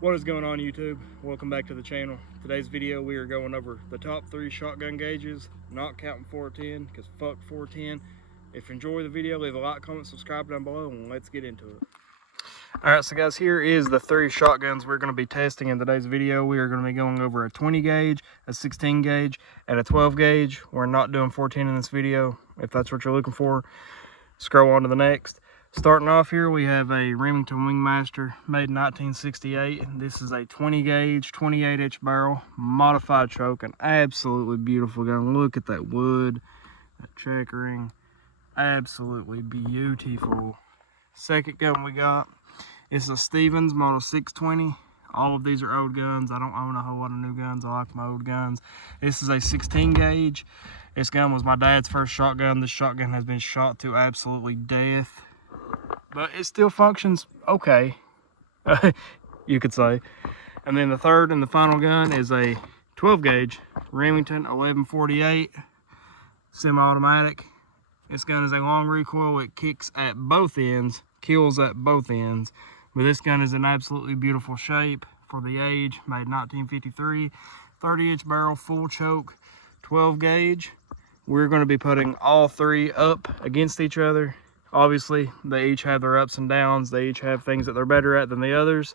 What is going on, YouTube? Welcome back to the channel. Today's video we are going over the top 3 shotgun gauges, not counting 410 because fuck 410. If you enjoy the video, leave a like, comment, subscribe down below, and let's get into it. Alright, so guys, here is the 3 shotguns we're going to be testing in today's video. We are going to be going over a 20 gauge, a 16 gauge, and a 12 gauge. We're not doing 410 in this video. If that's what you're looking for, scroll on to the next. Starting off here, we have a Remington Wingmaster made in 1968. This is a 20 gauge, 28-inch barrel, modified choke, an absolutely beautiful gun. Look at that wood, that checkering, absolutely beautiful. Second gun we got is a Stevens Model 620. All of these are old guns. I don't own a whole lot of new guns. I like my old guns. This is a 16 gauge. This gun was my dad's first shotgun. This shotgun has been shot to absolutely death, but it still functions okay, you could say. And then the third and the final gun is a 12 gauge Remington 1148 semi-automatic. This gun is a long recoil. It kicks at both ends, kills at both ends, but this gun is in absolutely beautiful shape for the age. Made 1953, 30-inch barrel, full choke, 12 gauge. We're going to be putting all 3 up against each other. Obviously, they each have their ups and downs. They each have things that they're better at than the others.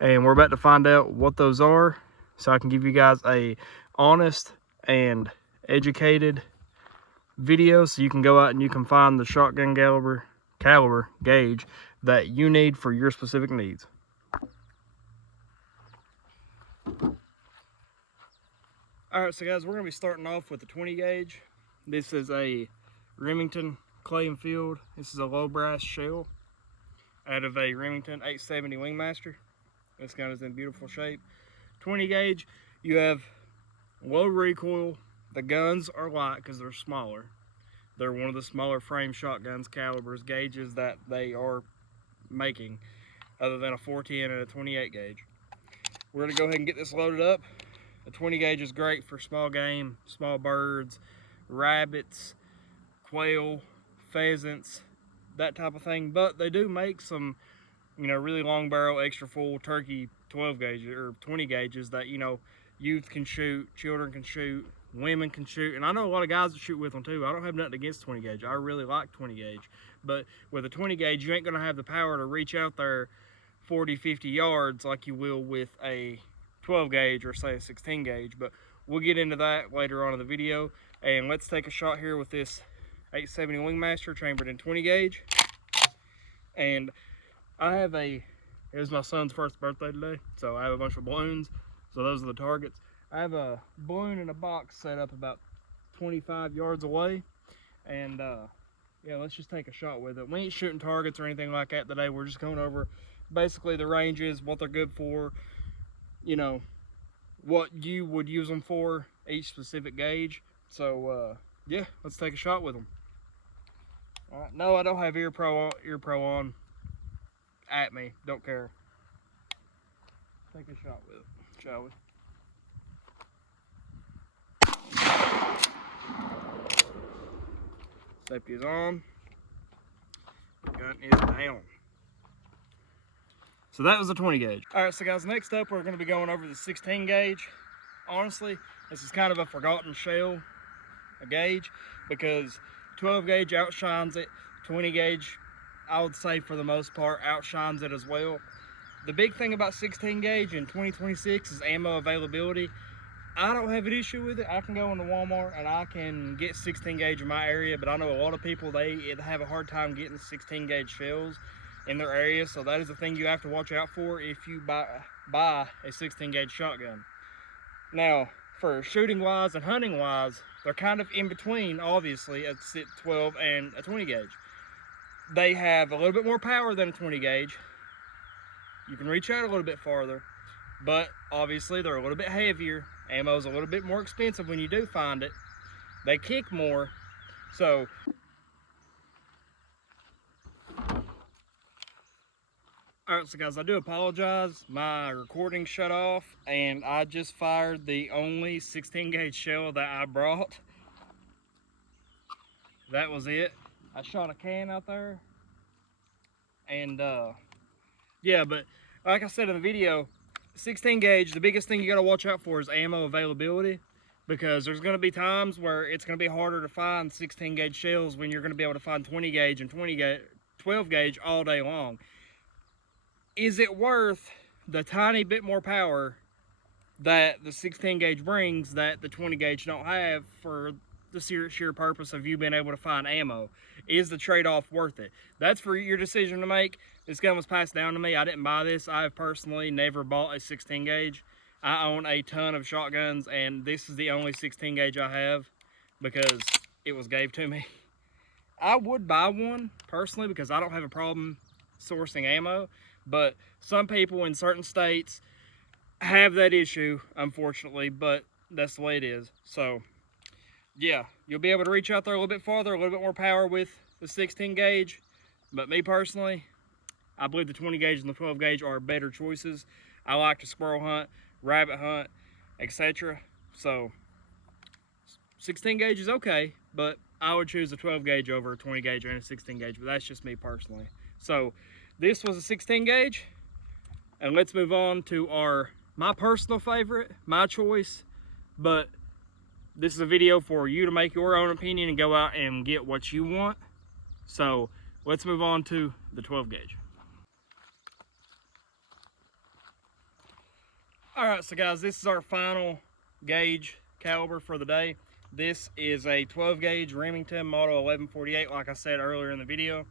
And we're about to find out what those are, so I can give you guys a honest and educated video, so you can go out and you can find the shotgun caliber gauge that you need for your specific needs. Alright, so guys, we're going to be starting off with the 20 gauge. This is a Remington Clay and Field. This is a low brass shell out of a Remington 870 Wingmaster. This gun is in beautiful shape. 20 gauge, you have low recoil. The guns are light because they're smaller. They're one of the smaller frame shotguns, calibers, gauges that they are making, other than a 410 and a 28 gauge. We're going to go ahead and get this loaded up. A 20 gauge is great for small game, small birds, rabbits, quail, pheasants, that type of thing. But they do make some, really long barrel, extra full turkey 12 gauges or 20 gauges that, youth can shoot, children can shoot, women can shoot. And I know a lot of guys that shoot with them too. I don't have nothing against 20 gauge. I really like 20 gauge. But with a 20 gauge, you ain't going to have the power to reach out there 40, 50 yards like you will with a 12 gauge or say a 16 gauge. But we'll get into that later on in the video. And let's take a shot here with this 870 Wingmaster chambered in 20 gauge. And I have it was my son's first birthday today, so I have a bunch of balloons. So those are the targets. I have a balloon in a box set up about 25 yards away. And yeah, let's just take a shot with it. We ain't shooting targets or anything like that today. We're just going over basically the ranges, what they're good for, what you would use them for, each specific gauge. So yeah, let's take a shot with them. All right, no, I don't have ear pro on. At me, don't care. Take a shot with it, shall we? Safety is on. Gun is down. So that was the 20 gauge. All right, so guys, next up we're going to be going over the 16 gauge. Honestly, this is kind of a forgotten shell, a gauge, because 12 gauge outshines it. 20 gauge, I would say for the most part, outshines it as well. The big thing about 16 gauge in 2026 is ammo availability. I don't have an issue with it. I can go into Walmart and I can get 16 gauge in my area, but I know a lot of people, they have a hard time getting 16 gauge shells in their area. So that is the thing you have to watch out for if you buy a 16 gauge shotgun. Now, for shooting wise and hunting wise, they're kind of in between, obviously, a 12 and a 20 gauge. They have a little bit more power than a 20 gauge. You can reach out a little bit farther, but obviously they're a little bit heavier. Ammo's a little bit more expensive when you do find it. They kick more. So alright, so guys, I do apologize. My recording shut off and I just fired the only 16 gauge shell that I brought. That was it. I shot a can out there, and yeah, but like I said in the video, 16 gauge, the biggest thing you got to watch out for is ammo availability, because there's going to be times where it's going to be harder to find 16 gauge shells when you're going to be able to find 20 gauge and 12 gauge all day long. Is it worth the tiny bit more power that the 16 gauge brings that the 20 gauge don't have for the sheer purpose of you being able to find ammo? Is the trade-off worth it? That's for your decision to make. This gun was passed down to me. I didn't buy this. I have personally never bought a 16 gauge. I own a ton of shotguns, and this is the only 16 gauge I have because it was gave to me. I would buy one personally because I don't have a problem sourcing ammo, but some people in certain states have that issue, unfortunately, but that's the way it is. So yeah, you'll be able to reach out there a little bit farther, a little bit more power with the 16 gauge, but me personally, I believe the 20 gauge and the 12 gauge are better choices. I like to squirrel hunt, rabbit hunt, etc. So 16 gauge is okay, but I would choose a 12 gauge over a 20 gauge and a 16 gauge, but that's just me personally. So this was a 16 gauge, and let's move on to my personal favorite, my choice, but this is a video for you to make your own opinion and go out and get what you want. So let's move on to the 12 gauge. All right, so guys, this is our final gauge caliber for the day. This is a 12 gauge Remington Model 1148, like I said earlier in the video.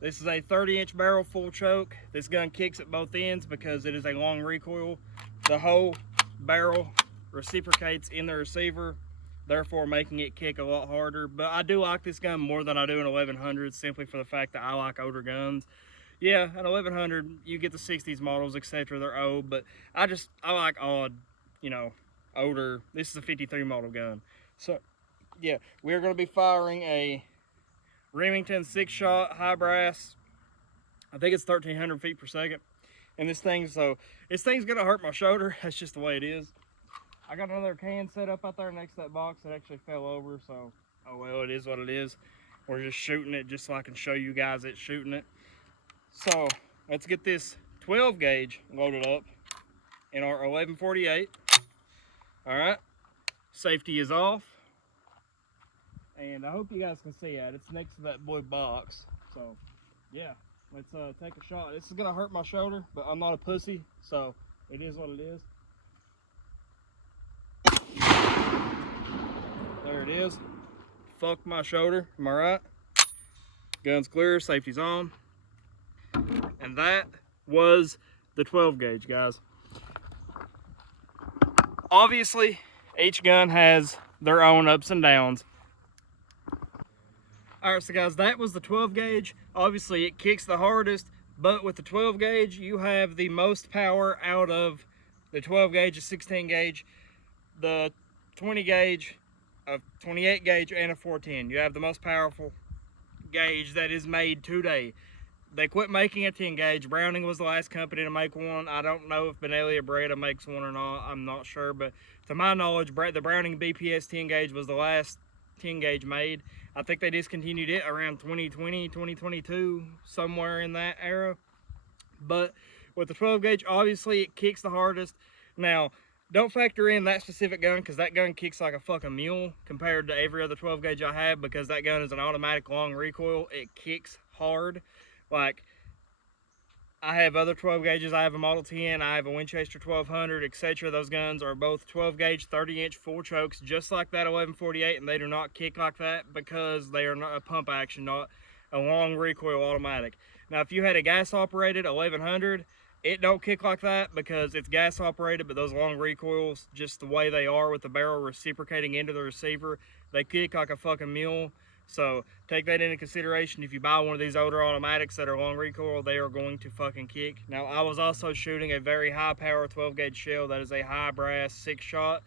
This is a 30-inch barrel full choke. This gun kicks at both ends because it is a long recoil. The whole barrel reciprocates in the receiver, therefore making it kick a lot harder. But I do like this gun more than I do an 1100, simply for the fact that I like older guns. Yeah, an 1100, you get the 60s models, etc. They're old, but I like odd, you know, older. This is a 53 model gun. So yeah, we're going to be firing a Remington 6-shot high brass. I think it's 1300 feet per second. And this thing's gonna hurt my shoulder. That's just the way it is. I got another can set up out there next to that box that actually fell over, so oh well, it is what it is. We're just shooting it just so I can show you guys it's shooting it. So let's get this 12 gauge loaded up in our 1148. All right, safety is off, and I hope you guys can see that. It's next to that blue box. So yeah, let's take a shot. This is gonna hurt my shoulder, but I'm not a pussy, so it is what it is. There it is. Fuck my shoulder, am I right? Gun's clear, safety's on. And that was the 12 gauge, guys. Obviously, each gun has their own ups and downs. Alright, so guys, that was the 12 gauge. Obviously, it kicks the hardest, but with the 12 gauge, you have the most power out of the 12 gauge, a 16 gauge, the 20 gauge, a 28 gauge, and a 410. You have the most powerful gauge that is made today. They quit making a 10 gauge. Browning was the last company to make one. I don't know if Benelli or Beretta makes one or not. I'm not sure, but to my knowledge, the Browning BPS 10 gauge was the last 10 gauge made. I think they discontinued it around 2020, 2022, somewhere in that era. But with the 12 gauge, obviously it kicks the hardest. Now, don't factor in that specific gun, because that gun kicks like a fucking mule compared to every other 12 gauge I have, because that gun is an automatic long recoil. It kicks hard. Like, I have other 12 gauges. I have a Model 10, I have a Winchester 1200, etc. Those guns are both 12 gauge, 30-inch full chokes, just like that 1148, and they do not kick like that because they are not a pump action, not a long recoil automatic. Now, if you had a gas operated 1100, it don't kick like that because it's gas operated, but those long recoils, just the way they are with the barrel reciprocating into the receiver, they kick like a fucking mule. So take that into consideration. If you buy one of these older automatics that are long recoil, they are going to fucking kick. Now, I was also shooting a very high power 12 gauge shell that is a high brass 6-shot.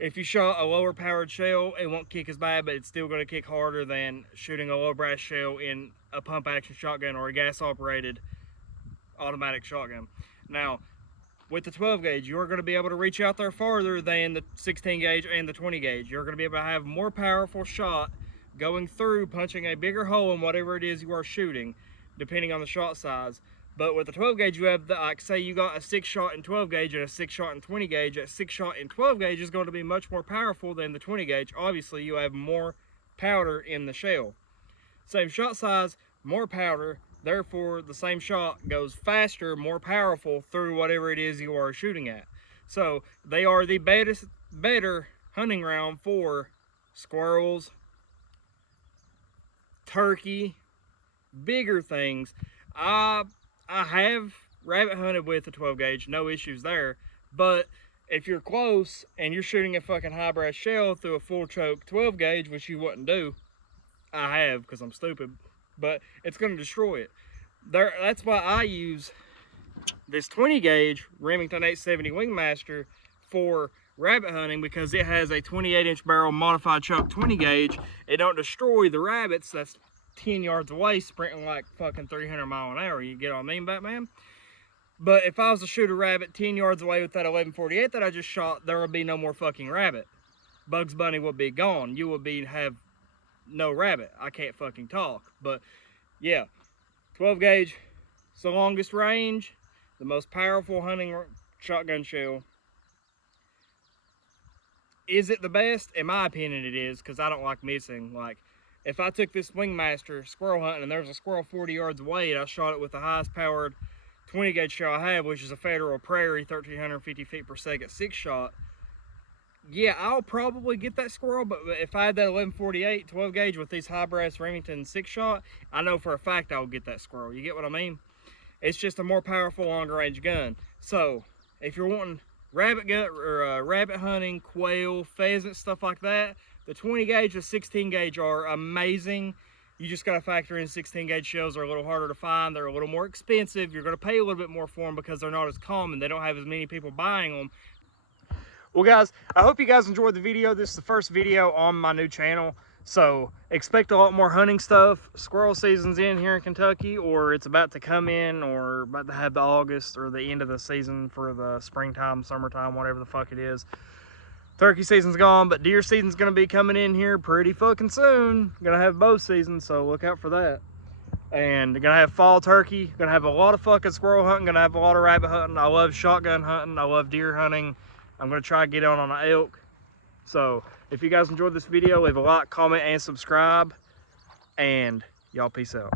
If you shot a lower powered shell, it won't kick as bad, but it's still going to kick harder than shooting a low brass shell in a pump action shotgun or a gas operated automatic shotgun. Now, with the 12 gauge, you're going to be able to reach out there farther than the 16 gauge and the 20 gauge. You're going to be able to have more powerful shot going through, punching a bigger hole in whatever it is you are shooting, depending on the shot size. But with the 12 gauge, you have, like, say you got a 6-shot in 12 gauge and a 6-shot in 20 gauge. That 6-shot in 12 gauge is going to be much more powerful than the 20 gauge. Obviously, you have more powder in the shell. Same shot size, more powder. Therefore, the same shot goes faster, more powerful through whatever it is you are shooting at. So they are the better hunting round for squirrels, turkey, bigger things. I have rabbit hunted with a 12 gauge, no issues there. But if you're close and you're shooting a fucking high brass shell through a full choke 12 gauge, which you wouldn't do, I have because I'm stupid, but it's going to destroy it. That's why I use this 20 gauge Remington 870 Wingmaster for rabbit hunting, because it has a 28-inch barrel modified choke 20 gauge. It don't destroy the rabbits that's 10 yards away sprinting like fucking 300 miles an hour. You get what I mean, Batman? But if I was to shoot a rabbit 10 yards away with that 1148 that I just shot, there would be no more fucking rabbit. Bugs Bunny would be gone. You would have no rabbit. I can't fucking talk. But yeah, 12 gauge, it's the longest range, the most powerful hunting shotgun shell. Is it the best? In my opinion, it is, because I don't like missing. Like, if I took this Wingmaster squirrel hunting and there's a squirrel 40 yards away and I shot it with the highest powered 20 gauge shell I have, which is a Federal Prairie 1350 feet per second 6-shot, yeah, I'll probably get that squirrel. But if I had that 1148 12 gauge with these high brass Remington 6-shot, I know for a fact I'll get that squirrel. You get what I mean? It's just a more powerful, longer range gun. So if you're wanting rabbit hunting, quail, pheasant, stuff like that, the 20 gauge and 16 gauge are amazing. You just got to factor in 16 gauge shells are a little harder to find. They're a little more expensive. You're going to pay a little bit more for them because they're not as common. They don't have as many people buying them. Well, guys, I hope you guys enjoyed the video. This is the first video on my new channel, so expect a lot more hunting stuff. Squirrel season's in here in Kentucky, or it's about to come in, or about to have the August or the end of the season for the springtime, summertime, whatever the fuck it is. Turkey season's gone, but deer season's gonna be coming in here pretty fucking soon. Gonna have bow season, so look out for that. And gonna have fall turkey, gonna have a lot of fucking squirrel hunting, gonna have a lot of rabbit hunting. I love shotgun hunting, I love deer hunting. I'm gonna try to get on an elk. So if you guys enjoyed this video, leave a like, comment, and subscribe. And y'all peace out.